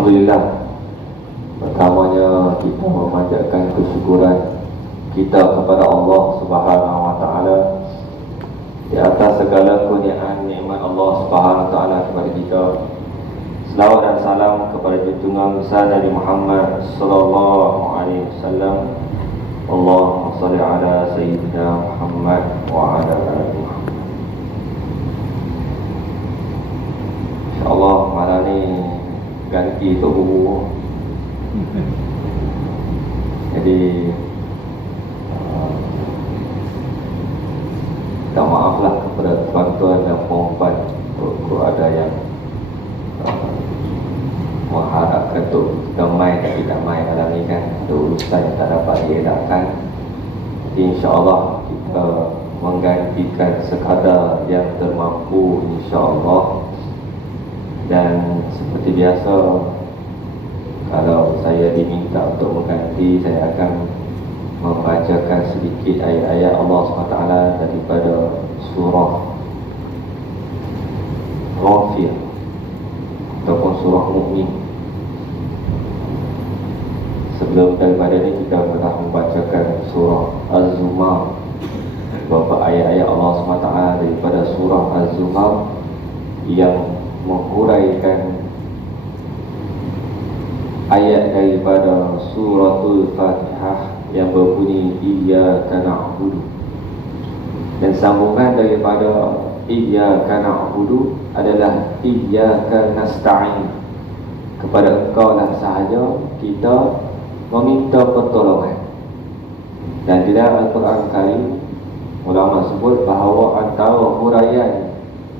Alhamdulillah, pertamanya kita memanjatkan kesyukuran kita kepada Allah Subhanahu wa taala di atas segala kurniaan nikmat Allah Subhanahu wa taala kepada kita. Selawat dan salam kepada junjungan besar Nabi Muhammad sallallahu alaihi wasallam. Allahumma shalli ala sayyidina Muhammad wa ala ali Muhammad. InsyaAllah malam ni ganti Tok Guru. Jadi minta maaflah kepada tuan-tuan dan puan-puan kalau ada yang mengharapkan untuk kita main tapi tak main malam ni kan, ada urusan yang tak dapat dielakkan. Jadi insyaAllah kita menggantikan sekadar yang termampu insyaAllah. Dan seperti biasa, kalau saya diminta untuk mengganti, saya akan membacakan sedikit ayat-ayat Allah SWT daripada surah Ghafir ataupun surah Mu'min. Sebelum daripada ini kita telah membacakan surah Az-Zumar, beberapa ayat-ayat Allah SWT daripada surah Az-Zumar yang menghuraikan ayat daripada suratul Fatihah yang berbunyi Iyyaka na'budu, dan sambungan daripada Iyyaka na'budu adalah Iyyaka nasta'in. Kepada Engkau lah sahaja kita meminta pertolongan. Dan di dalam Al-Quran Karim, ulama sebut bahawa antara huraian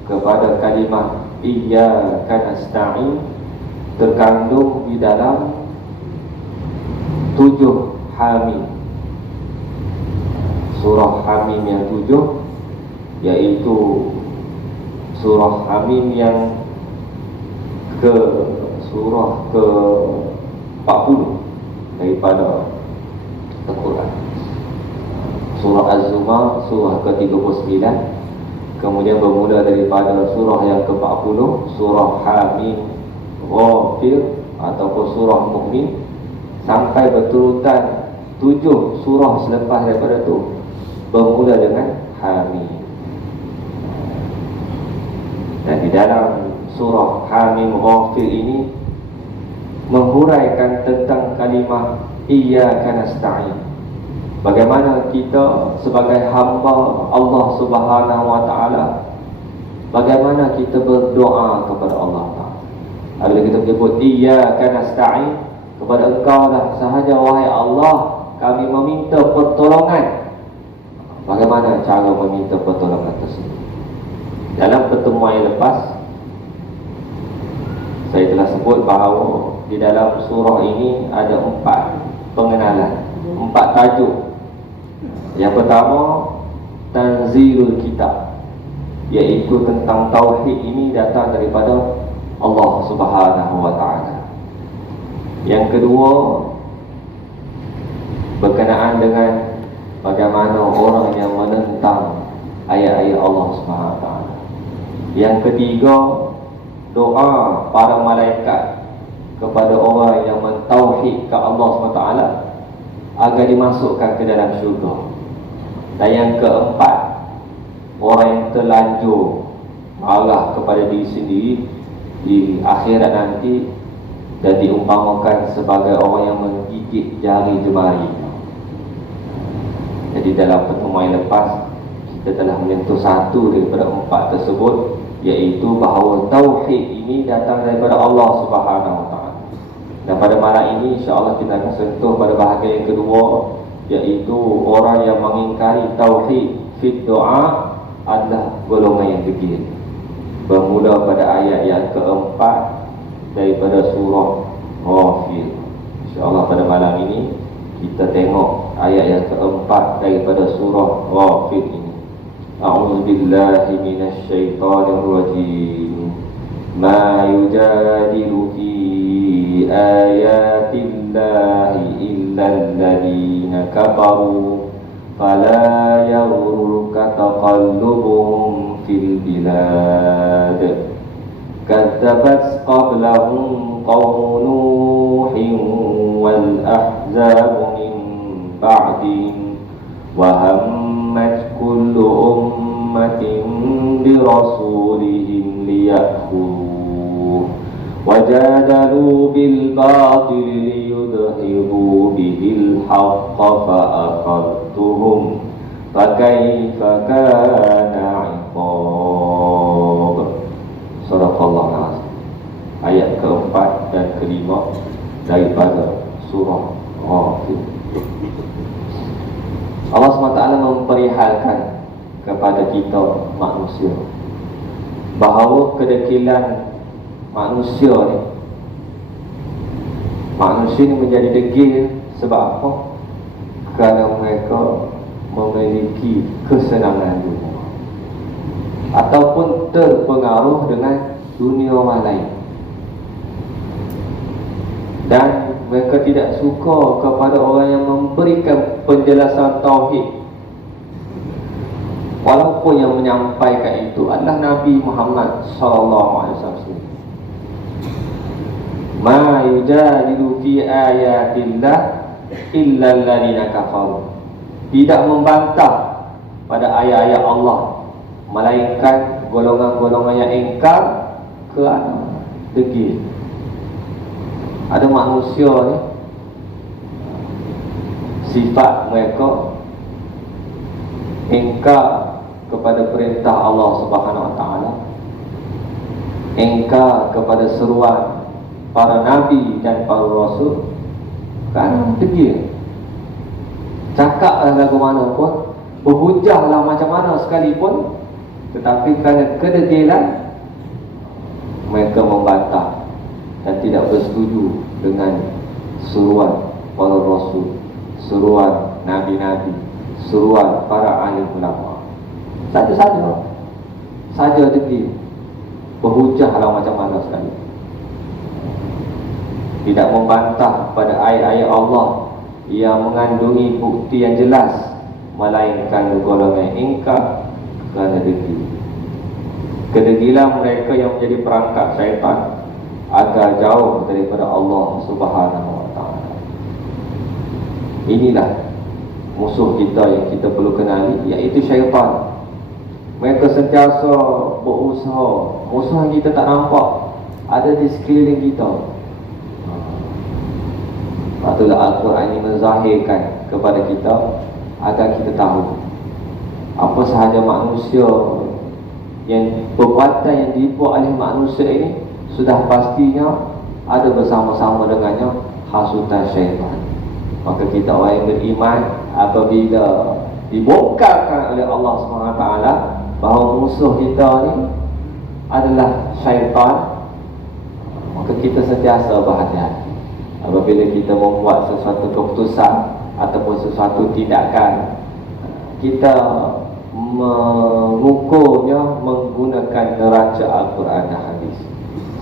kepada kalimah Iyyaka nasta'in terkandung di dalam 7 Hamim. Surah Hamim yang 7, iaitu surah Hamim yang surah ke-40 daripada Al-Quran. Surah Az-Zumar surah ke-39, kemudian bermula daripada surah yang ke-40, surah Hamim, Ghafir ataupun surah Mu'min, sampai berturutan 7 surah selepas daripada itu bermula dengan Hamim. Dan di dalam surah Hamim Ghafir ini menghuraikan tentang kalimah Iyyaka nasta'in. Bagaimana kita sebagai hamba Allah Subhanahu wa taala, bagaimana kita berdoa kepada Allah Taala. Apabila kita menyebut Iyyaka nasta'in, kepada Engkau lah sahaja wahai Allah kami meminta pertolongan. Bagaimana cara meminta pertolongan tersebut? Dalam pertemuan yang lepas saya telah sebut bahawa di dalam surah ini ada 4 pengenalan, 4 tajuk. Yang pertama, Tanzilul Kitab, iaitu tentang Tauhid ini datang daripada Allah Subhanahu wa ta'ala. Yang kedua, berkenaan dengan bagaimana orang yang menentang ayat-ayat Allah Subhanahu wa ta'ala. Yang ketiga, doa para malaikat kepada orang yang mentauhidkan Allah SWT agar dimasukkan ke dalam syurga. Dan yang keempat, orang yang terlanjur marah kepada diri sendiri di akhirat nanti dan diumpamakan sebagai orang yang menggigit jari jemari. Jadi dalam pertemuan yang lepas kita telah menyentuh satu daripada 4 tersebut, iaitu bahawa tauhid ini datang daripada Allah Subhanahu wa taala. Dan pada malam ini insya-Allah kita akan sentuh pada bahagian yang kedua, iaitu orang yang mengingkari tauhid fi doa adalah golongan yang kecil. Bermula pada ayat yang keempat daripada surah Ghafir. InsyaAllah pada malam ini kita tengok ayat yang keempat daripada surah Ghafir ini. A'udzubillahi minasyaitonirrajim. Ma yujadilu fi ayatillahi illa alladhina kafaru fala yaghurruka taqallubuhum fil bilad. Kadzabat qablahum قوم نوح والأحزاب من بعدهم وهمت كل أمة برسولهم ليأخذوه وجادلوا بالباطل ليدحضوا به الحق فأخذتهم فكيف كان عقاب. Sadaqallahu al-azim. Ayat keempat dan kelima daripada surah Ghafir. Allah SWT memperihalkan kepada kita manusia bahawa kedegilan manusia ni menjadi degil sebab apa? Kerana mereka memiliki kesenangan dunia ataupun terpengaruh dengan dunia orang lain, dan mereka tidak suka kepada orang yang memberikan penjelasan tauhid, walaupun yang menyampaikan itu adalah Nabi Muhammad SAW. Ma yujadilu fi ayatillah illa alladhina kafaru. Tidak membantah pada ayat-ayat Allah melainkan golongan-golongan yang engkar kerana degil. Ada manusia ni, sifat mereka engkar kepada perintah Allah Subhanahu Wa Taala, engkar kepada seruan para nabi dan para rasul, kan degil. Cakaplah lagu mana pun, berhujahlah macam mana sekalipun, tetapi kerana kedegilan mereka membantah dan tidak bersetuju dengan seruan para rasul, seruan nabi-nabi, seruan para alim ulama. Saja degil, berhujahlah macam mana sekali, tidak membantah pada ayat-ayat Allah yang mengandungi bukti yang jelas, melainkan golongan ingkar kerana degil. Kedegilan mereka yang menjadi perangkap syaitan agar jauh daripada Allah Subhanahu Wa Taala. Inilah musuh kita yang kita perlu kenali, iaitu syaitan. Mereka sentiasa berusaha, musuh yang kita tak nampak ada di sekeliling kita. Itulah Al-Quran ini menzahirkan kepada kita agar kita tahu apa sahaja manusia yang perbuatan yang dibuat oleh manusia ini sudah pastinya ada bersama-sama dengannya hasutan syaitan. Maka kita orang yang beriman, apabila dibongkarkan oleh Allah SWT bahawa musuh kita ni adalah syaitan, maka kita sentiasa berhati-hati. Apabila kita membuat sesuatu keputusan ataupun sesuatu tindakan, kita mengukurnya menggunakan neraca Al-Quran dan Hadis.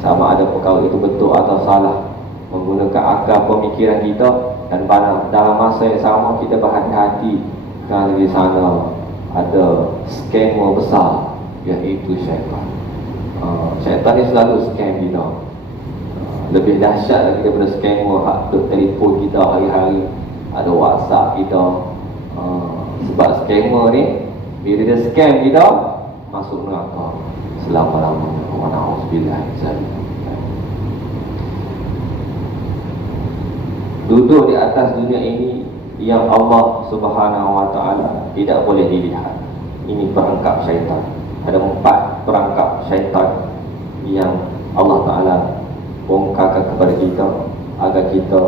Sama ada perkara itu betul atau salah, menggunakan akal pemikiran kita, dan pada dalam masa yang sama kita berhati-hati kerana di sana ada scammer besar, iaitu syaitan. Syaitan ni selalu scam kita. Lebih dahsyat lagi daripada scammer hak telefon kita hari-hari, ada WhatsApp kita. Sebab scammer ni bila dia scam kita, masuk neraka selama-lamanya. Wa na'udzubillah. Duduk di atas dunia ini yang Allah Subhanahu Wa Taala tidak boleh dilihat. Ini perangkap syaitan. Ada 4 perangkap syaitan yang Allah Taala bongkarkan kepada kita agar kita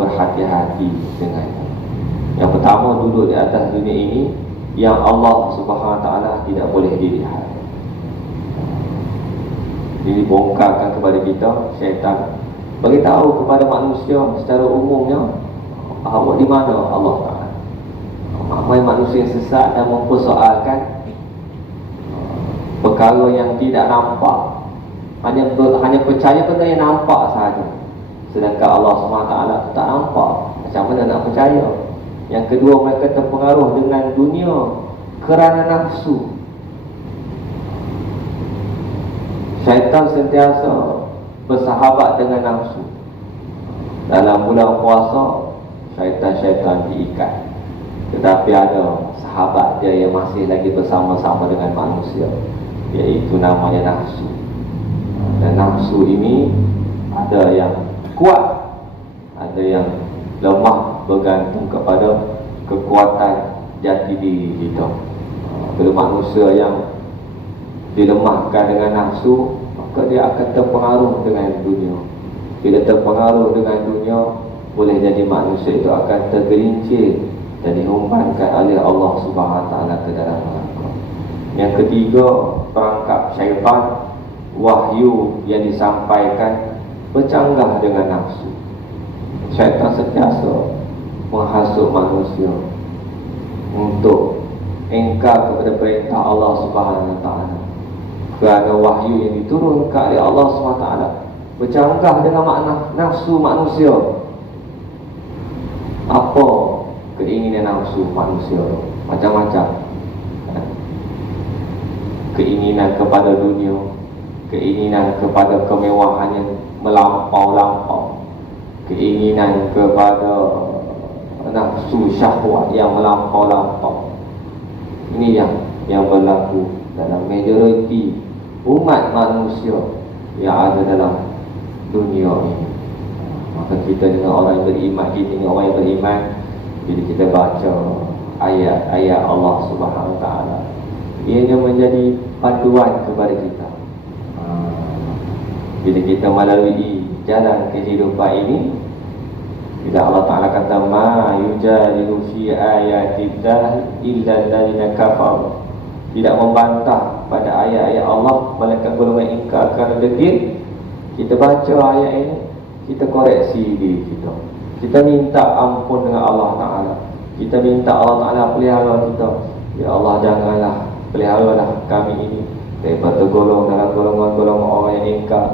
berhati-hati dengannya. Yang pertama, duduk di atas dunia ini yang Allah Subhanahu Wa Taala tidak boleh dilihat. Ini bongkarkan kepada kita syaitan, beritahu kepada manusia secara umumnya bahawa di mana Allah Taala. Ramai manusia yang sesat dan mempersoalkan perkara yang tidak nampak, hanya percaya benda yang nampak sahaja, sedangkan Allah SWT tak nampak. Macam mana nak percaya? Yang kedua, mereka terpengaruh dengan dunia kerana nafsu. Syaitan sentiasa bersahabat dengan nafsu. Dalam bulan puasa, syaitan-syaitan diikat, tetapi ada sahabat dia yang masih lagi bersama-sama dengan manusia, iaitu namanya nafsu. Dan nafsu ini ada yang kuat, ada yang lemah, bergantung kepada kekuatan jati diri kita. Bila manusia yang dilemahkan dengan nafsu, maka dia akan terpengaruh dengan dunia. Bila terpengaruh dengan dunia, boleh jadi manusia itu akan tergelincir dan dihumpankan oleh Allah Subhanahu Wa Taala ke dalam neraka. Yang ketiga, perangkap syaitan, wahyu yang disampaikan bercanggah dengan nafsu. Syaitan sentiasa menghasut manusia untuk ingkar kepada perintah Allah Subhanahu Wa Taala, kerana wahyu yang diturunkan oleh Allah Subhanahu Wa Taala bercanggah dengan makna nafsu manusia. Apa keinginan nafsu manusia? Macam-macam. Keinginan kepada dunia, keinginan kepada kemewahan yang melampau-lampau, keinginan kepada nafsu syahwat yang melampau-lampau. Ini yang berlaku dalam majoriti umat manusia yang ada dalam dunia ini. Maka kita dengan orang yang beriman, kita dengan orang yang beriman, bila kita baca ayat-ayat Allah Subhanahu Wa Taala, ianya menjadi panduan kepada kita. Bila kita melalui jalan kehidupan ini, bila Allah Ta'ala kata ma yujadilu fi ayatillah illa alladziina kafaru, tidak membantah pada ayat-ayat Allah melainkan golongan ingkar kerana degil. Kita baca ayat ini, kita koreksi diri kita, kita minta ampun dengan Allah Ta'ala, kita minta Allah Ta'ala pelihara kita. Ya Allah, janganlah peliharalah kami ini daripada tergolong dalam golongan-golongan orang yang ingkar,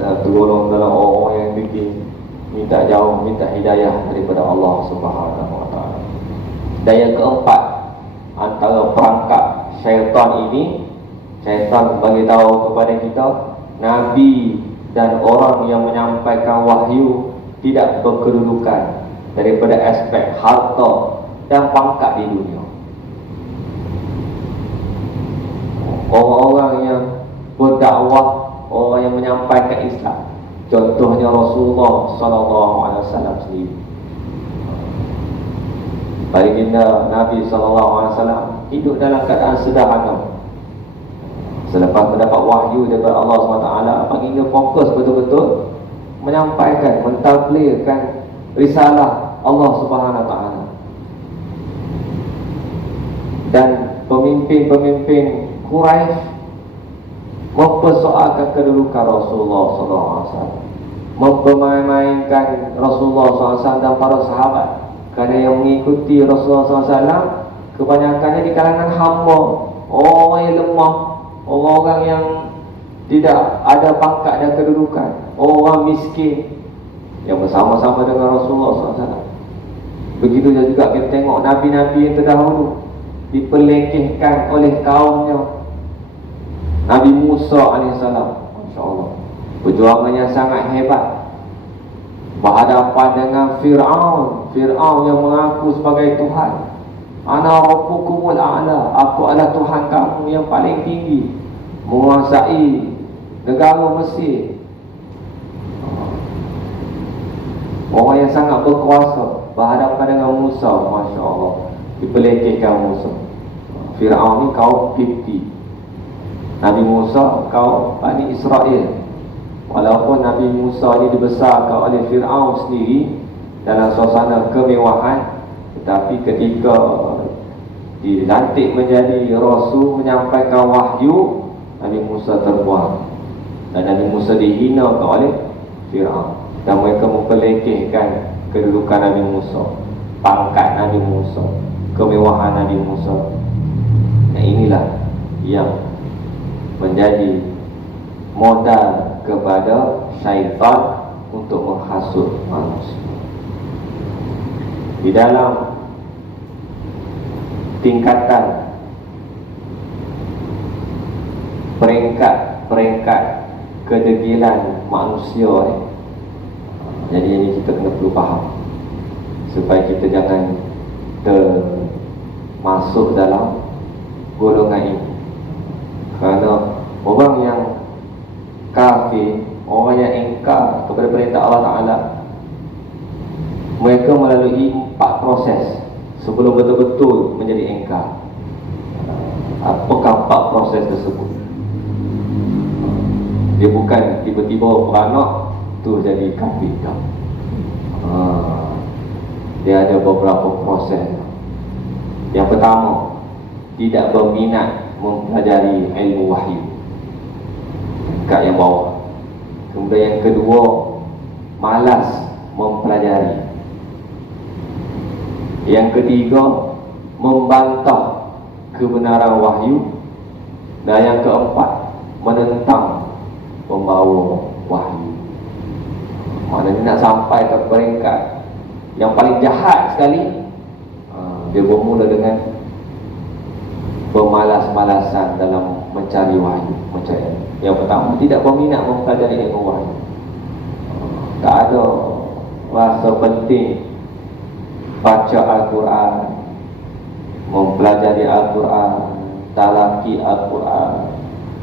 tergolong dalam orang yang degil. Minta jauh, minta hidayah daripada Allah Subhanahu Wa Taala. Dan yang keempat, antara perangkap syaitan ini, syaitan bagi tahu kepada kita, Nabi dan orang yang menyampaikan wahyu tidak berkedudukan daripada aspek harta dan pangkat di dunia. Orang-orang yang berdakwah, orang yang menyampaikan Islam, contohnya Rasulullah SAW sendiri. Baginda Nabi SAW hidup dalam keadaan sederhana. Selepas mendapat wahyu daripada Allah SWT, baginda fokus betul-betul menyampaikan, mentadbirkan risalah Allah Subhanahu Taala. Dan pemimpin-pemimpin Quraisy mempersoalkan kedudukan Rasulullah SAW, mempermainkan Rasulullah SAW dan para sahabat, kerana yang mengikuti Rasulullah SAW kebanyakannya di kalangan hamba, orang yang lemah, orang yang tidak ada pangkat dan kedudukan, orang miskin yang bersama-sama dengan Rasulullah SAW. Begitu juga kita tengok Nabi-Nabi yang terdahulu diperlekehkan oleh kaumnya. Nabi Musa AS, Masya Allah, perjuangannya sangat hebat berhadapan dengan Fir'aun yang mengaku sebagai Tuhan. Ana rabbukumul a'la, aku adalah Tuhan kamu yang paling tinggi, menguasai negara Mesir. Orang yang sangat berkuasa berhadapan dengan Musa, Masya Allah, diperlekehkan Musa. Fir'aun ni kaum Qibti, Nabi Musa kaum Bani Israel. Walaupun Nabi Musa ni dibesarkan oleh Fir'aun sendiri dalam suasana kemewahan, tetapi ketika dilantik menjadi Rasul menyampaikan wahyu, Nabi Musa terbuang dan Nabi Musa dihinakan oleh Fir'aun. Dan mereka memperlekehkan kedudukan Nabi Musa, pangkat Nabi Musa, kemewahan Nabi Musa. Dan inilah yang menjadi modal kepada syaitan untuk menghasut manusia. Di dalam tingkatan peringkat kedegilan manusia ni. Jadi ini kita kena perlu faham supaya kita jangan termasuk dalam golongan ini. Kerana orang yang kafir, orang yang ingkar kepada perintah Allah Ta'ala, mereka melalui 4 proses sebelum betul-betul menjadi ingkar. Apakah 4 proses tersebut? Dia bukan tiba-tiba beranak tu jadi kafir. Dia ada beberapa proses. Yang pertama, tidak berminat mempelajari ilmu wahyu, kat yang bawah. Kemudian yang kedua, malas mempelajari. Yang ketiga, membantah kebenaran wahyu. Dan yang keempat, menentang pembawa wahyu. Maknanya nak sampai ke peringkat yang paling jahat sekali, dia bermula dengan bermalas-malasan dalam mencari wahyu, mencari. Yang pertama, tidak berminat mempelajari ilmu wahyu. Tak ada rasa penting baca Al-Quran, mempelajari Al-Quran, talaki Al-Quran.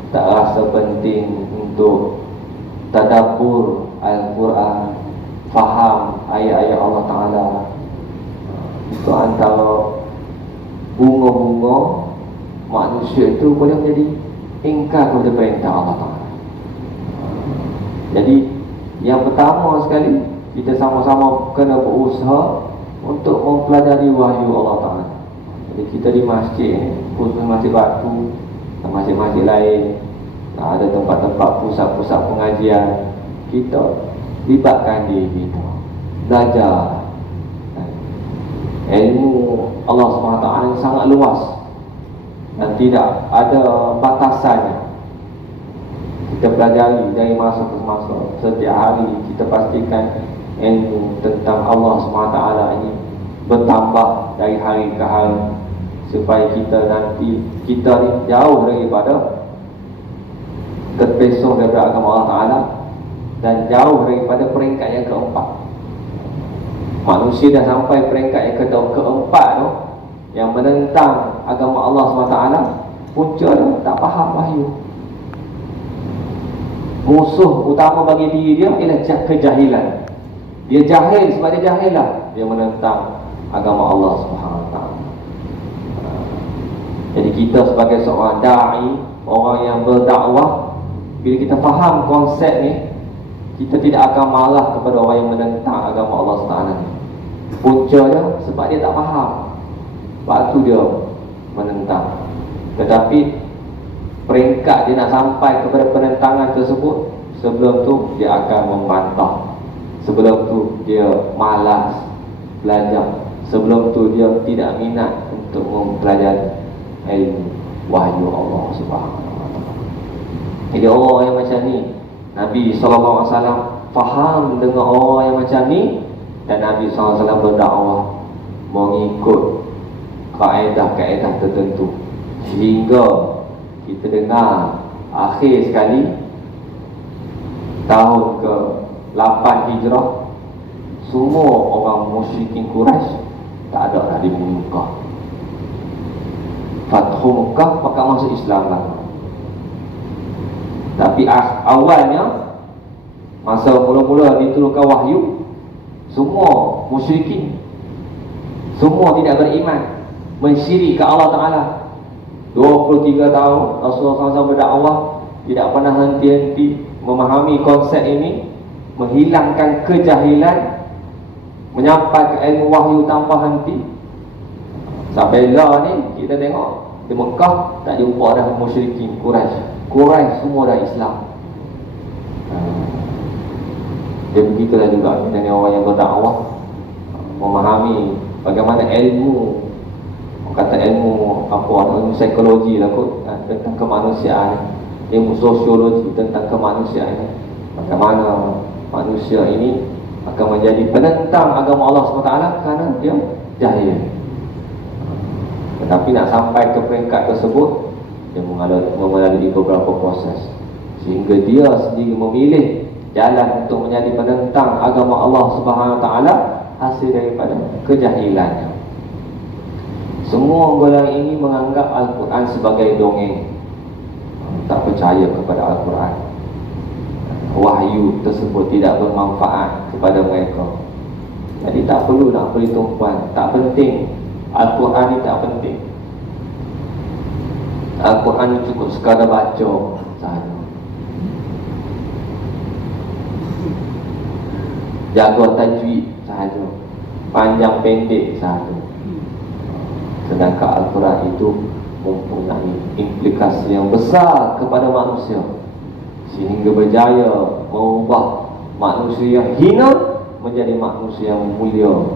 Tak rasa penting untuk tadabbur Al-Quran, faham ayat-ayat Allah Ta'ala. Itu antara bunga-bunga manusia itu boleh menjadi ingkar kepada perintah Allah Ta'ala. Jadi yang pertama sekali, kita sama-sama kena berusaha untuk mempelajari wahyu Allah Ta'ala. Jadi kita di masjid, khusus masjid Batu dan masjid-masjid lain, ada tempat-tempat pusat-pusat pengajian, kita libatkan diri kita belajar. Ilmu Allah SWT sangat luas dan tidak ada batasannya. Kita pelajari dari masa ke masa. Setiap hari kita pastikan ilmu tentang Allah SWT ini bertambah dari hari ke hari, supaya kita nanti ni jauh daripada terpesong daripada agama Allah Ta'ala dan jauh daripada peringkat yang keempat. Manusia dah sampai peringkat yang keempat tu, yang menentang agama Allah SWT, punca dia tak faham wahyu. Musuh utama bagi diri dia ialah kejahilan. Dia jahil, sebab dia jahil lah dia menentang agama Allah SWT. Jadi kita sebagai seorang da'i, orang yang berdakwah, bila kita faham konsep ni, kita tidak akan marah kepada orang yang menentang agama Allah SWT. Punca dia sebab dia tak faham, sebab tu dia menentang. Tetapi peringkat dia nak sampai kepada penentangan tersebut, sebelum tu dia akan membantah, sebelum tu dia malas belajar, sebelum tu dia tidak minat untuk mempelajari ilmu wahyu Allah Subhanahu wa Ta'ala. Jadi orang yang macam ni, Nabi SAW faham dengan orang yang macam ni, dan Nabi SAW berdakwah mengikut kaedah-kaedah tertentu, sehingga kita dengar akhir sekali tahun ke-8 Hijrah, semua orang musyrikin Quraisy tak ada dah di Mekah. Fathu Mekah pakai masuk Islam lah. Tapi awalnya, masa mula-mula diturunkan wahyu, semua musyrikin, semua tidak beriman, mensyirik ke Allah Ta'ala. 23 tahun Rasulullah SAW berdakwah, tidak pernah henti-henti memahami konsep ini, menghilangkan kejahilan, menyampaikan ilmu wahyu tanpa henti. Sampai lah ni kita tengok di Mekah tak jumpa dah musyrikin Quraisy semua dah Islam. Dia begitulah juga dengan orang yang berdakwah, memahami bagaimana ilmu, kata ilmu ilmu psikologi lah kot, tentang kemanusiaan, ilmu sosiologi tentang kemanusiaan, bagaimana manusia ini akan menjadi penentang agama Allah SWT kerana dia jahil. Tetapi nak sampai ke peringkat tersebut, dia melalui beberapa proses. sehingga dia sendiri memilih jalan untuk menjadi penentang agama Allah Subhanahu Wa Taala hasil daripada kejahilannya. Semua golongan ini menganggap Al-Quran sebagai dongeng, tak percaya kepada Al-Quran. Wahyu tersebut tidak bermanfaat kepada mereka. Jadi tak perlu nak beri tumpuan, tak penting. Al-Quran ni tak penting. Al-Quran ni cukup sekadar baca sahaja. Jaga tajwid sahaja, panjang pendek sahaja. Sedangkan Al-Quran itu mempunyai implikasi yang besar kepada manusia, sehingga berjaya mengubah manusia yang hina menjadi manusia yang mulia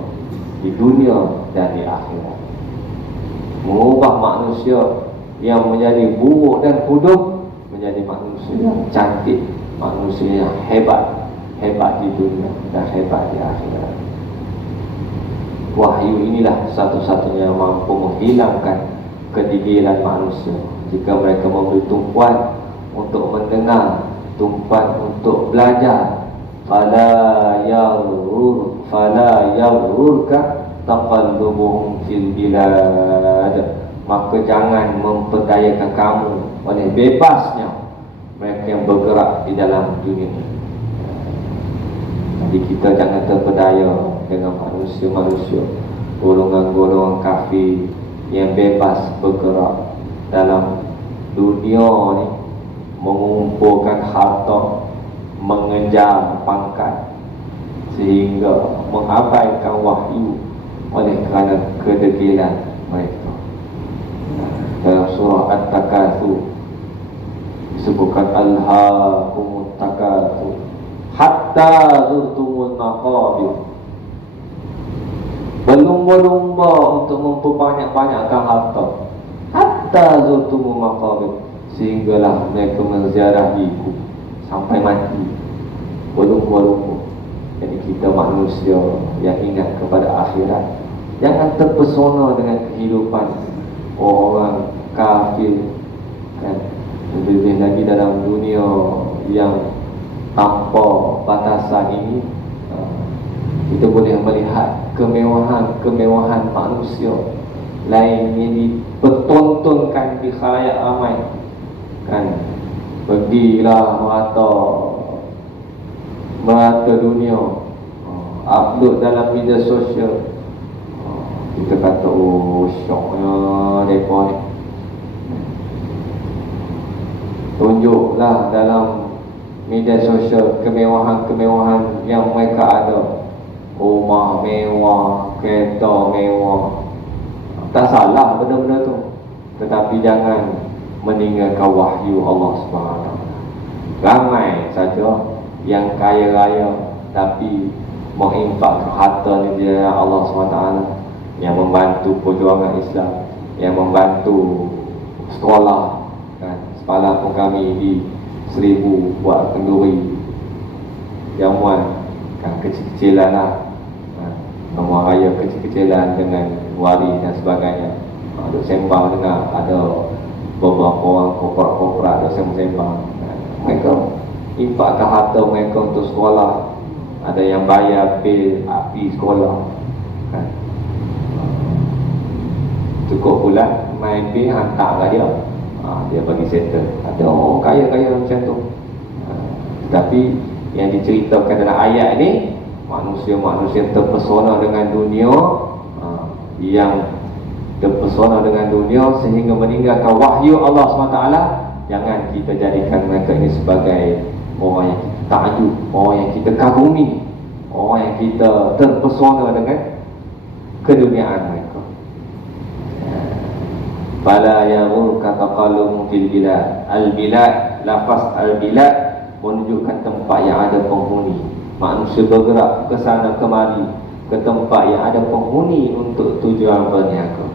di dunia dan di akhirat. Mengubah manusia yang menjadi buruk dan bodoh menjadi manusia yang cantik, manusia yang hebat, hebat di dunia dan hebat di akhirat. Wahyu inilah satu-satunya yang mampu menghilangkan kedidilan manusia. Jika mereka memberi tumpuan untuk mendengar, tumpuan untuk belajar, fala yaghurka taqallubuhum fil bilad, maka jangan memperdayakan kamu oleh bebasnya mereka yang bergerak di dalam dunia ini. Jadi kita jangan terpedaya dengan manusia-manusia, golongan-golongan kafir yang bebas bergerak dalam dunia ni, mengumpulkan harta, mengejar pangkat, sehingga mengabaikan wahyu oleh kerana kedegilan mereka. Dalam surah At-Takatsur disebutkan alhaakumut takatsur hatta zurtumul maqabir. Berlumba-lumba untuk memperbanyak-banyakkan harta hatta zurtumul maqabir, sehinggalah mereka menziarahi sampai mati. Berlumba-lumba. Jadi kita manusia yang ingat kepada akhirat, jangan terpesona dengan kehidupan orang kafir, kan? Lebih lagi dalam dunia yang tanpa batasan ini, kita boleh melihat kemewahan manusia lain yang dipertontonkan di khalayak ramai, kan? Pergilah merata dunia, upload dalam media sosial. Kita kata, oh syoknya mereka ni. Tunjuklah dalam media sosial kemewahan-kemewahan yang mereka ada. Rumah mewah, kereta mewah. Tak salah benda-benda tu, tetapi jangan meninggalkan wahyu Allah SWT. Ramai saja yang kaya raya tapi menginfakkan harta ni dia Allah SWT, yang membantu perjuangan Islam, yang membantu sekolah, kan? Semalam pun kami di Seribu buat kenduri jamuan, kan, kecil-kecilan lah, jamuan raya kecil-kecilan dengan waris dan sebagainya. Duk sembang dengar ada beberapa orang korporat duk sembang. Mereka infakkan harta mereka untuk sekolah. Ada yang bayar bil api sekolah, kan? Cukup pula main bil hantar kat dia, dia bagi settle. Ada orang kaya-kaya macam tu. Tetapi yang diceritakan dalam ayat ni, manusia-manusia terpesona dengan dunia, yang terpesona dengan dunia sehingga meninggalkan wahyu Allah SWT. Jangan kita jadikan mereka ini sebagai orang yang kita takjub, orang yang kita kagumi, orang yang kita terpesona dengan keduniaan mereka. Fala yaghurka taqallubum fil bilad. Al-bilad, lafaz al-bilad menunjukkan tempat yang ada penghuni. Manusia bergerak ke sana kemari, ke tempat yang ada penghuni untuk tujuan berniaga.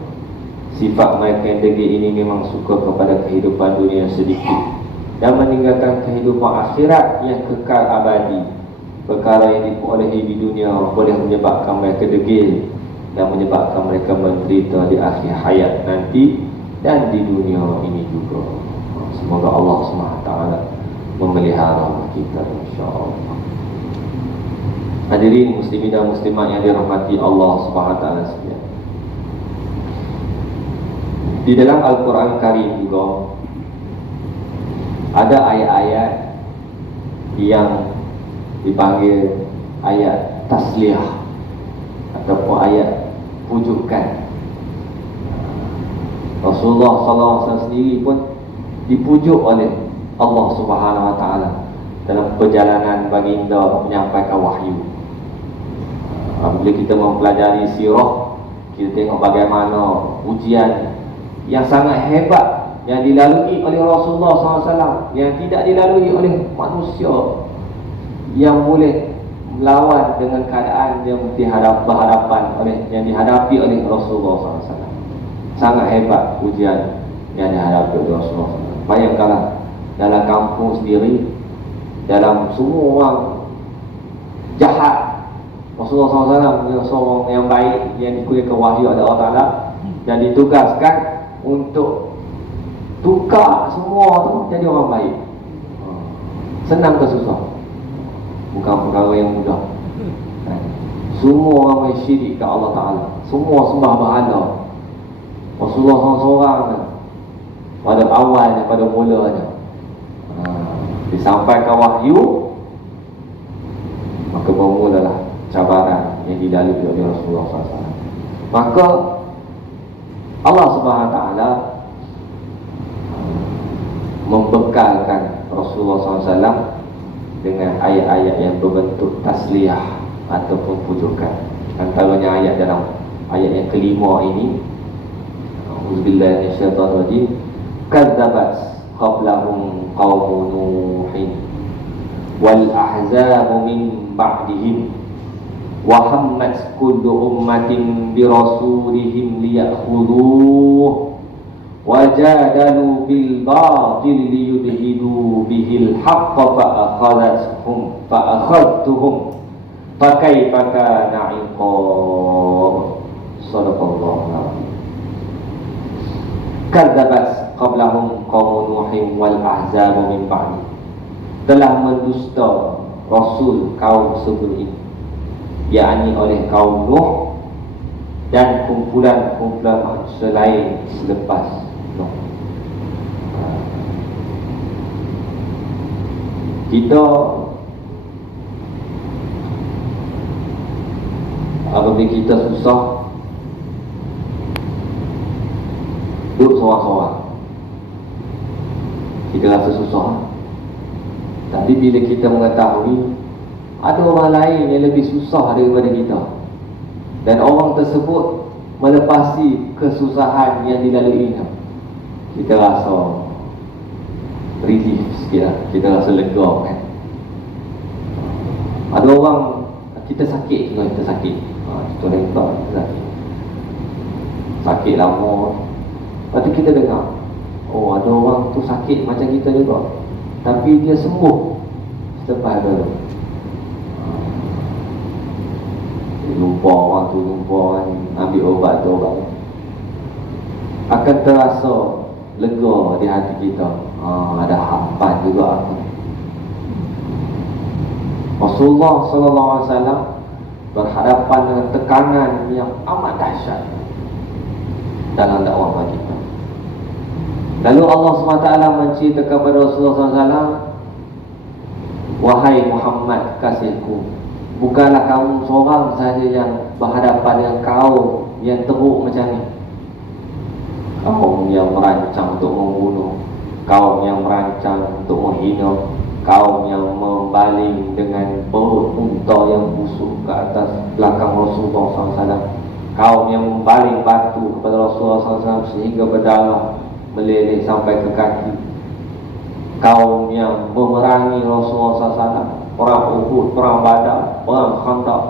Sifat mereka yang degil ini memang suka kepada kehidupan dunia sedikit dan meninggalkan kehidupan akhirat yang kekal abadi. Perkara yang diperolehi di dunia boleh menyebabkan mereka degil dan menyebabkan mereka menderita di akhir hayat nanti dan di dunia ini juga. Semoga Allah SWT memelihara kita, insya-Allah. Hadirin muslimin dan muslimat yang dirahmati Allah Subhanahu wa taala sekalian. Di dalam Al-Quran Karim juga ada ayat-ayat yang dipanggil ayat tasliyah ataupun ayat pujukan. Rasulullah SAW sendiri pun dipujuk oleh Allah Subhanahu wa taala dalam perjalanan baginda menyampaikan wahyu. Bila kita mempelajari sirah, kita tengok bagaimana ujian yang sangat hebat yang dilalui oleh Rasulullah SAW, yang tidak dilalui oleh manusia yang boleh melawan dengan keadaan yang yang dihadapi oleh Rasulullah SAW. Sangat hebat ujian yang dihadapi oleh Rasulullah SAW. Bayangkanlah, dalam kampung sendiri, dalam semua orang jahat, Rasulullah SAW seorang yang baik, yang dikurniakan wahyu oleh Allah Ta'ala, dan ditugaskan untuk tukar semua tu jadi orang baik. Senang ke susah? Bukan perkara yang mudah. Semua orang syirik ke Allah Ta'ala, semua sembah berhala. Rasulullah seorang-seorang pada awalnya, pada mulanya disampaikan wahyu, maka bermulalah cabaran yang dilalui oleh Rasulullah SAW. Maka Allah Subhanahu wa taala membekalkan Rasulullah SAW dengan ayat-ayat yang berbentuk tasliyah ataupun pujukan. Antaranya ayat dalam ayat yang kelima ini, Auzubillahi minasyaitonir rajim, kadzabat qablahum qaumun nuhin wal ahzabu min ba'dihim wa hammat kullu ummatin bi rasulihim liya'khudhuhu wa jadalu bil batil liyudhidu bihil haqqa fa akhadtuhum fa kaifa kana 'iqab. Shadaqallahu alazim. Kadzabat qablahum qaumun nuhin wal ahzabu min ba'di, telah mendusta rasul kaum sebelum ini, yakni oleh kaum Nuh dan kumpulan-kumpulan manusia lain selepas Nuh. Kita apabila kita susah, duduk seorang-seorang, kita rasa susah. Tapi bila kita mengetahui ada orang lain yang lebih susah daripada kita, dan orang tersebut melepasi kesusahan yang dilaluinya, kita rasa relief sikit lah. Kita rasa lega kan. Ada orang, kita sakit juga, kita sakit, kita rentak, kita sakit lama. Lepas tu kita dengar, oh ada orang tu sakit macam kita juga, tapi dia sembuh selepas dulu. Lupa orang tu, lupa orang, ambil obat tu, obat akan terasa lega di hati kita. Ada harapan juga. Rasulullah SAW berhadapan dengan tekanan yang amat dahsyat dalam dakwah kita. Lalu Allah SWT menceritakan kepada Rasulullah SAW, wahai Muhammad kasihku, bukanlah kamu seorang sahaja yang berhadapan dengan kaum yang teruk macam ni. Kaum yang merancang untuk membunuh, kaum yang merancang untuk menghina, kaum yang membaling dengan perut unta yang busuk ke atas belakang Rasulullah SAW, kaum yang membaling batu kepada Rasulullah SAW sehingga berdarah meleleh sampai ke kaki, kaum yang memerangi Rasulullah SAW, perang Uhud, perang Badar, perang Khandaq.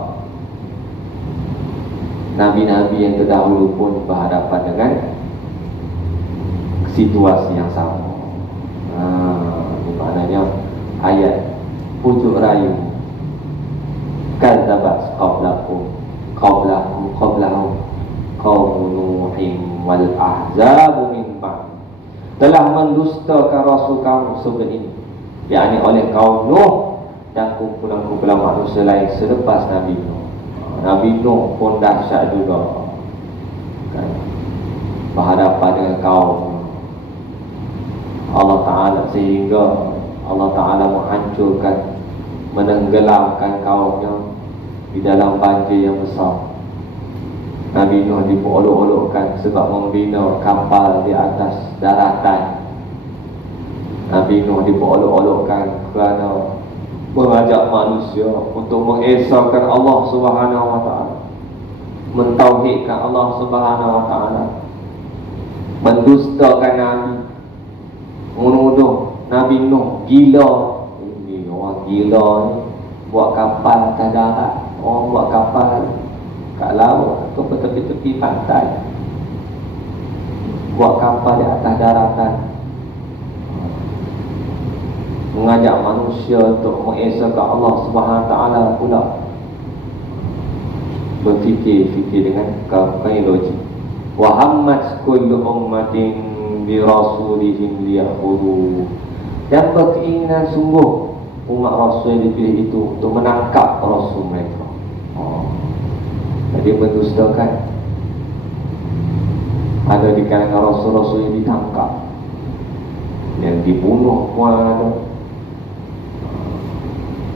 Nabi-nabi yang terdahulu pun berhadapan dengan situasi yang sama. Ini maknanya ayat pujuk rayu, kadzabat qablahum qaumun nuhin wal ahzabu min ba'd, telah mendustakan rasul kamu sebelum ini, yakni oleh kaum Nuh dan kumpulan-kumpulan manusia lain selepas Nabi Nuh. Nabi Nuh pun dahsyat juga kan, berhadapan dengan kaum Allah Ta'ala, sehingga Allah Ta'ala menghancurkan, menenggelamkan kaumnya di dalam banjir yang besar. Nabi Nuh diperolok-olokkan sebab membina kapal di atas daratan. Nabi Nuh diperolok-olokkan kerana mengajak manusia untuk mengesahkan Allah Subhanahu Wa Ta'ala, mentauhidkan Allah Subhanahu Wa Ta'ala, mendustakan Nabi, menuduh Nabi Nuh gila. Ini orang gila ni buat kapal atas darat, orang buat kapal kat laut atau tepi-tepi pantai, buat kapal di atas daratan, mengajak manusia untuk mengesahkan Allah Subhanahu Wa Ta'ala pula, berfikir dengan logik. Wa hammat kullu ummatin bi rasulihim liya'khudhu, dan berkeinginan sungguh umat Rasul yang dipilih itu untuk menangkap Rasul mereka. Jadi mendustakan. Ada di kalangan Rasul-Rasul yang ditangkap, yang dibunuh pun ada,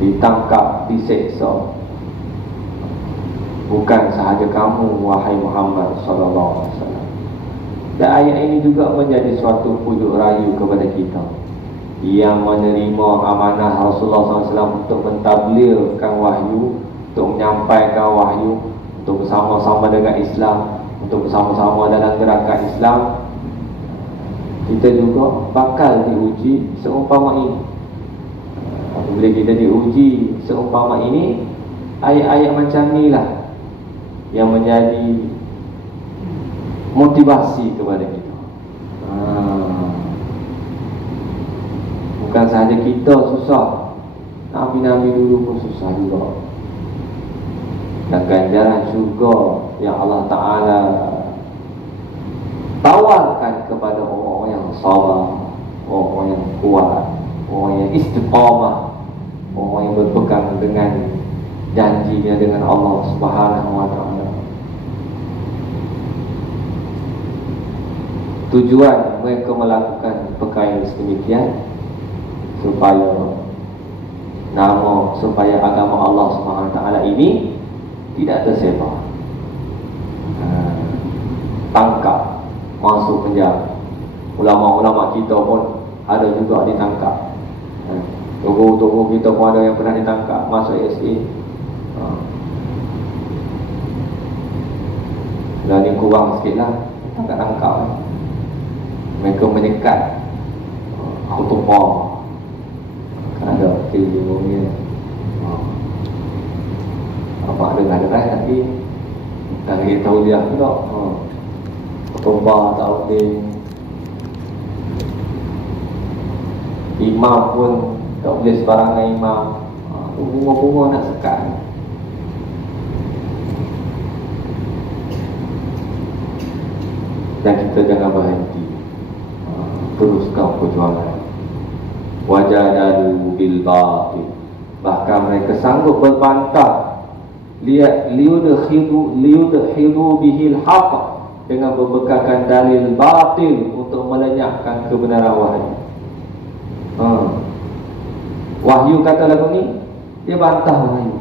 ditangkap, diseksa. Bukan sahaja kamu wahai Muhammad sallallahu alaihi wasallam. Dan ayat ini juga menjadi suatu pujuk rayu kepada kita yang menerima amanah Rasulullah SAW untuk mentablirkan wahyu, untuk menyampaikan wahyu, untuk bersama-sama dengan Islam, untuk bersama-sama dalam gerakan Islam. Kita juga bakal diuji seumpama ini. Bila kita diuji seumpama ini, ayat-ayat macam ni lah yang menjadi motivasi kepada kita. Bukan sahaja kita susah, Nabi-Nabi dulu pun susah juga. Dan ganjaran syurga yang Allah Ta'ala tawarkan kepada orang-orang yang sabar, orang-orang yang kuat, orang yang istiqamah, orang yang berpegang dengan janjinya dengan Allah Subhanahu Wa Ta'ala. Tujuan mereka melakukan perkara sedemikian supaya agama Allah Subhanahu Wa Ta'ala ini tidak tersebar, tangkap, masuk penjara. Ulama-ulama kita pun ada juga ditangkap. Tokoh-tokoh kita pun ada yang pernah ditangkap, masuk SA. Dan ni kurang sikit lah, tangkap-tangkap. Mereka menyekat khutbah, kan ada TV apa dengar-dengar tapi tak kita tahu dia pula. Khutbah tak boleh, imam pun tak boleh sebarangan imam. Bunga-bunga nak sekat. Dan kita jangan berhenti, teruskan perjuangan. Wajadalu bil batil, bahkan mereka sanggup berbantah liyudhidu bihil haqq, dengan berbekalkan dalil batil untuk melenyapkan kebenaran wahyu. Wahyu kata lagu ni, dia bantah wahyu.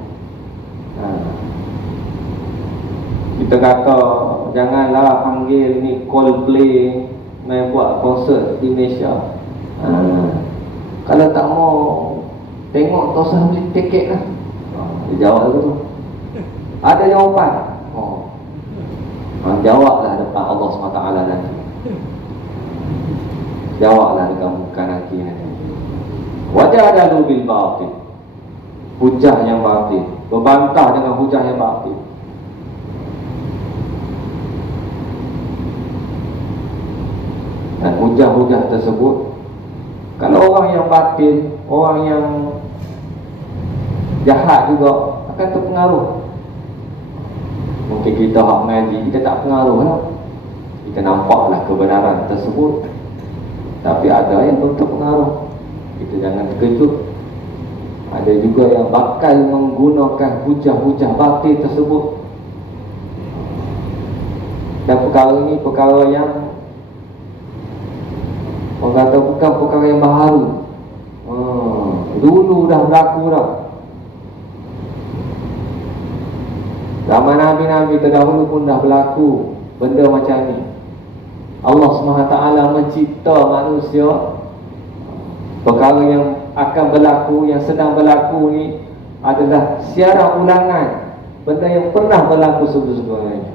Kita kata janganlah panggil ni Coldplay main buat konsert di Malaysia. Kalau tak mau tengok, tak usah beli tiket lah. Dia jawab tu. Ada jawapan. Jawablah depan Allah SWT nanti. Jawablah dekat muka nanti. Wajadalu bil batil, hujah yang batil, berbantah dengan hujah yang batil. Dan hujah-hujah tersebut, kalau orang yang batil, orang yang jahat juga akan terpengaruh. Mungkin kita hak mengaji, kita tak pengaruh lah. Kita nampaklah kebenaran tersebut, tapi ada yang belum terpengaruh. Kita jangan terkejut. Ada juga yang bakal menggunakan hujah-hujah batil tersebut. Dan perkara ini perkara yang orang kata bukan perkara yang baru. Dulu dah berlaku dah. Zaman Nabi-Nabi terdahulu pun dah berlaku benda macam ni. Allah SWT mencipta manusia. Perkara yang akan berlaku, yang sedang berlaku ni adalah siaran ulangan benda yang pernah berlaku sebelum-sebelumnya.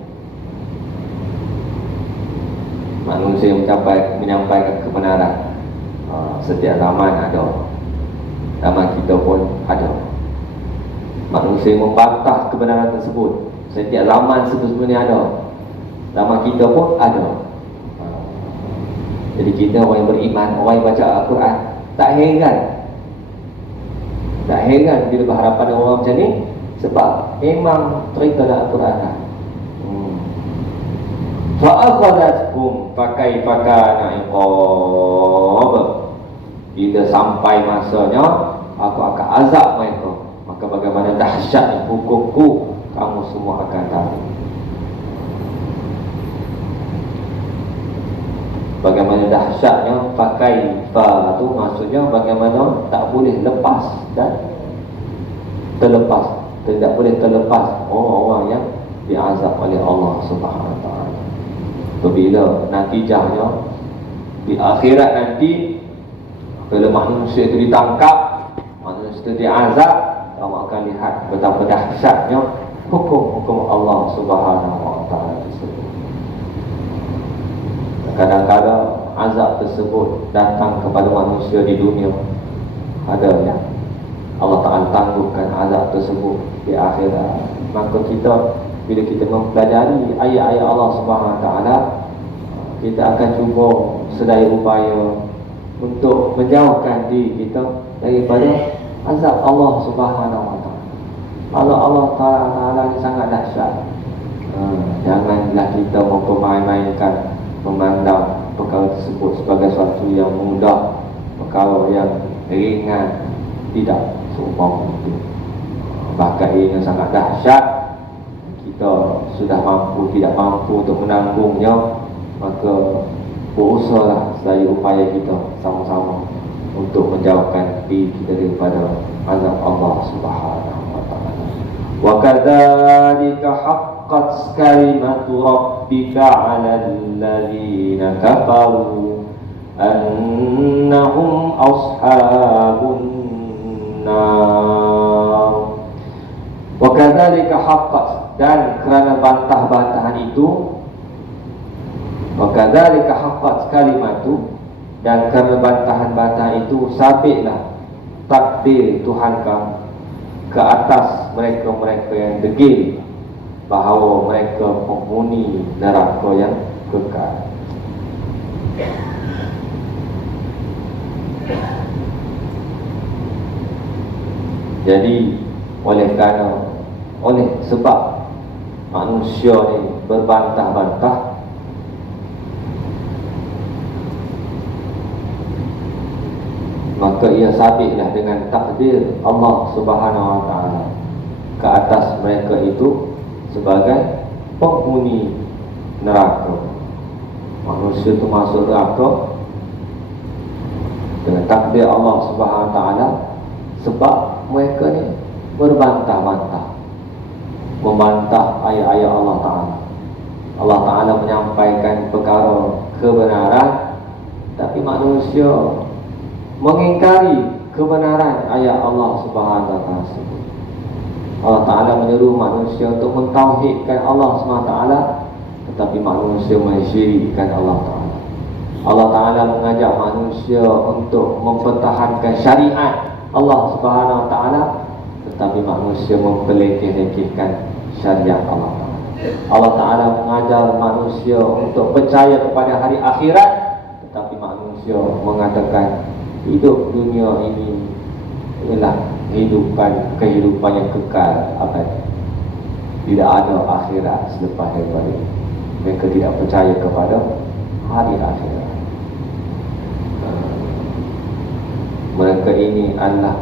Manusia menyampaikan kebenaran. Setiap zaman ada. Zaman kita pun ada. Manusia membantah kebenaran tersebut. Setiap zaman sebelum-sebelumnya ada. Zaman kita pun ada. Jadi kita orang yang beriman, orang yang baca Al-Quran, tak heran bila berhadapan dengan orang macam ni. Sebab memang cerita dalam Al-Quran. Fa'akhadatkum fakaifa kana iqab. Bila sampai masanya aku akan azab mereka, maka bagaimana dahsyat hukumku kamu semua akan tahu. Bagaimana dahsyatnya fakaifa itu maksudnya bagaimana tak boleh lepas dan terlepas. Tidak boleh terlepas orang-orang yang diazab oleh Allah Subhanahu Wa Taala. Apabila natijahnya di akhirat nanti, bila manusia itu ditangkap, manusia itu diazab, kamu akan lihat betapa dahsyatnya hukum-hukum Allah Subhanahu Wa Taala tersebut. Kadang-kadang azab tersebut datang kepada manusia di dunia. Ada yang Allah Ta'ala tangguhkan azab tersebut di akhirat. Maka kita, bila kita mempelajari ayat-ayat Allah Subhanahu Wa Taala, kita akan cuba sedaya upaya untuk menjauhkan diri kita daripada azab Allah Subhanahu Wa Taala. Allah Ta'ala ni sangat dahsyat. Janganlah kita mempermain-mainkan, memandang perkara tersebut sebagai sesuatu yang mudah, perkara yang ringan. Tidak seumpama itu. Bahkan ia sangat dahsyat. Kita sudah mampu, tidak mampu untuk menanggungnya, maka berusahalah sedaya upaya kita sama-sama untuk menjauhkan diri kita daripada azab Allah Subhanahu Wa Taala. Wa kadzalika haqqat kalimatu rabbika 'alal ladzina kafaru annahum ashabun nar. Wa kadzalika haqqat, dan kerana bantah-bantahan itu, wa kadzalika haqqat kalimatu, dan kerana bantahan-bantahan itu sabitlah takdir Tuhan kamu ke atas mereka-mereka yang degil, bahawa mereka penghuni neraka yang kekal. Jadi oleh sebab manusia ni berbantah-bantah, maka ia sabitlah dengan takdir Allah Subhanahu Wa Taala ke atas mereka itu sebagai penghuni neraka. Manusia itu masuk neraka dengan takdir Allah Subhanahu Wa Taala sebab mereka ni berbantah-bantah, membantah ayat-ayat Allah Ta'ala. Allah Ta'ala menyampaikan perkara kebenaran, tapi manusia mengingkari kebenaran ayat Allah Subhanahu Wa Taala. Allah Ta'ala menyuruh manusia untuk mentauhidkan Allah Subhanahu Wa Taala, tetapi manusia mensyirikkan Allah Ta'ala. Allah Ta'ala mengajak manusia untuk mempertahankan syariat Allah Subhanahu Wa Taala, tetapi manusia memperlekeh-lekehkan syariat Allah Ta'ala. Allah Ta'ala mengajar manusia untuk percaya kepada hari akhirat, tetapi manusia mengatakan hidup dunia ini ialah kehidupan yang kekal abadi. Tidak ada akhirat selepas daripada ini. Mereka tidak percaya kepada hari akhirat. Mereka ini adalah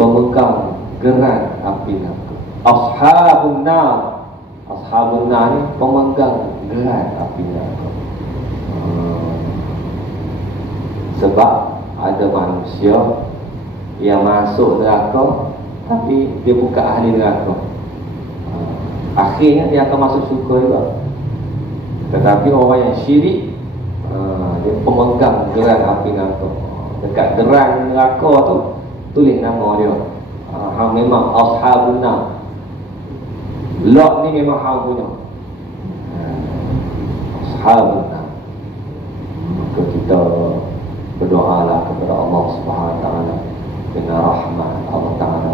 pemegang geran api neraka. Ashabun nar. Ashabun nar ni pemegang geran api neraka. Sebab ada manusia yang masuk neraka tapi dia bukan ahli neraka. Akhirnya dia akan masuk syurga juga. Tetapi orang yang syirik, dia pemegang geran api neraka. Dekat geran neraka tu tulis nama dia. Hang memang ashabun nar. Lot ni memang hang punya. Ashabun nar. Maka kita berdoalah kepada Allah Subhanahu Wa Taala dengan rahmat Allah Taala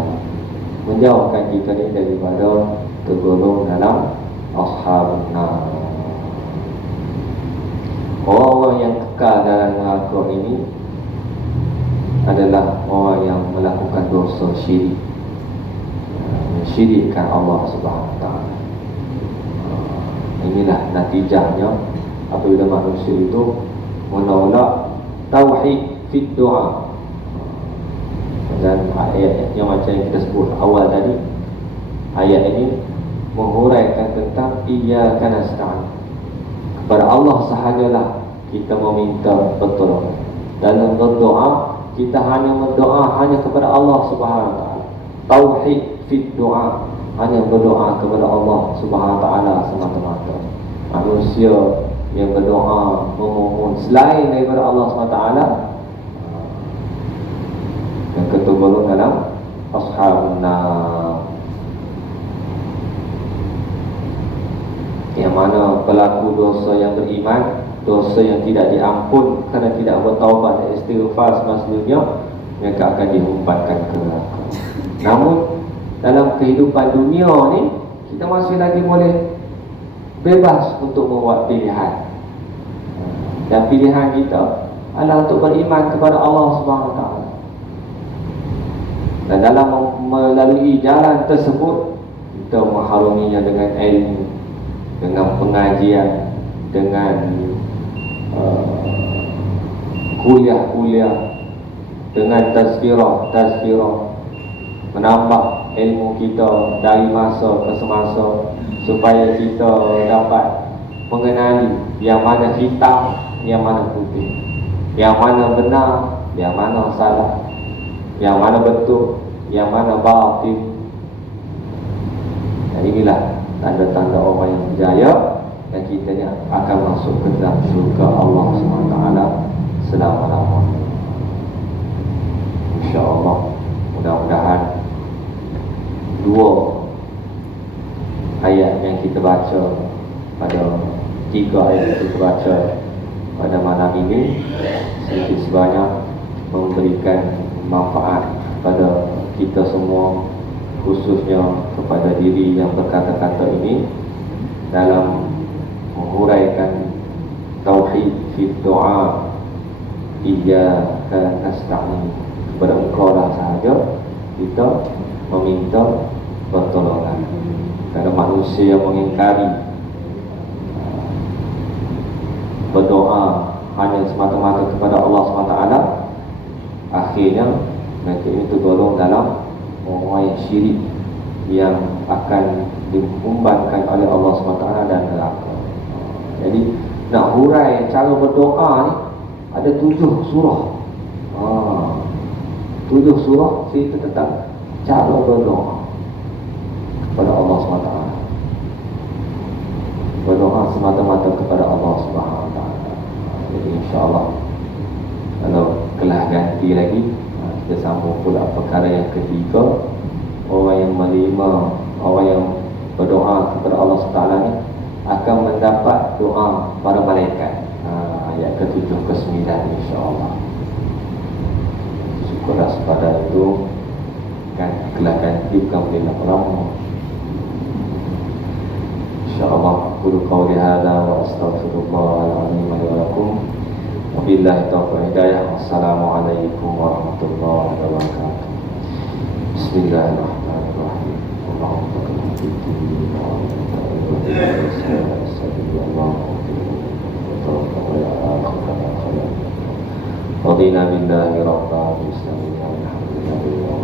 menjauhkan kita ni daripada tergolong dalam ashabun nar. Orang yang kekal dalam neraka ini adalah orang yang melakukan dosa syirik, mensyirikkan Allah Subhanahu Wa Taala. Inilah natijahnya apabila manusia itu menolak tauhid fi doa. Dan ayat yang macam yang kita sebut awal tadi, ayat ini menghuraikan tentang iyyaka nasta'in. Kepada Allah sahajalah kita meminta pertolongan. Dalam berdoa kita hanya berdoa hanya kepada Allah Subhanahu Wa Taala. Tauhid fi doa, hanya berdoa kepada Allah Subhanahu Wa Taala semata-mata. Manusia yang berdoa memohon selain daripada Allah Subhanahu Wa Taala yang tergolong dalam ashabun nar. Yang mana pelaku dosa yang beriman, dosa yang tidak diampun kerana tidak bertaubat dan istighfar semasa dunia, mereka akan dihumpankan ke neraka. Namun dalam kehidupan dunia ni kita masih lagi boleh bebas untuk membuat pilihan. Dan pilihan kita adalah untuk beriman kepada Allah Subhanahu Wa Taala. Dan dalam melalui jalan tersebut kita mengharunginya dengan ilmu, dengan pengajian, dengan kuliah-kuliah, dengan tazkirah, menambah ilmu kita dari masa ke semasa supaya kita dapat mengenali yang mana hitam, yang mana putih, yang mana benar, yang mana salah, yang mana betul, yang mana batil. Dan inilah tanda-tanda orang yang berjaya, dan kita ni akan masuk ke dalam syurga Allah SWT selama-lamanya. InsyaAllah, mudah-mudahan dua ayat yang kita baca tiga ayat yang kita baca pada malam ini sedikit sebanyak memberikan manfaat pada kita semua, khususnya kepada diri yang berkata-kata ini dalam menghuraikan tauhid fi doa, iyyaka nasta'in, kepada engkau lah sahaja kita meminta pertolongan. Kerana manusia yang mengingkari berdoa hanya semata-mata kepada Allah SWT, akhirnya mereka ini tergolong dalam orang yang syirik yang akan diumbankan oleh Allah SWT dan neraka. Jadi nak hurai cara berdoa ni ada 7 surah. 7 surah cerita tentang cara berdoa kepada Allah SWT. Berdoa semata-mata kepada Allah SWT. Jadi insyaAllah kalau kelah ganti lagi, kita sambung pula perkara yang ketiga. Orang yang menerima, orang yang berdoa kepada Allah SWT ni akan mendapat doa para malaikat. Ayat ke-7 ke-9 insyaAllah. Syukurlah sepada itu kan kelah ganti bukan boleh lama-lama. InsyaAllah qulu qawli hadza wa astaghfirullahal-azim li wa lakum. Wabillahi taufiq hidayah. Wassalamualaikum warahmatullahi wabarakatuh. Bismillahirrahmanirrahim. Allahumma Radina billahi rabba, bismillahirrahmanirrahim.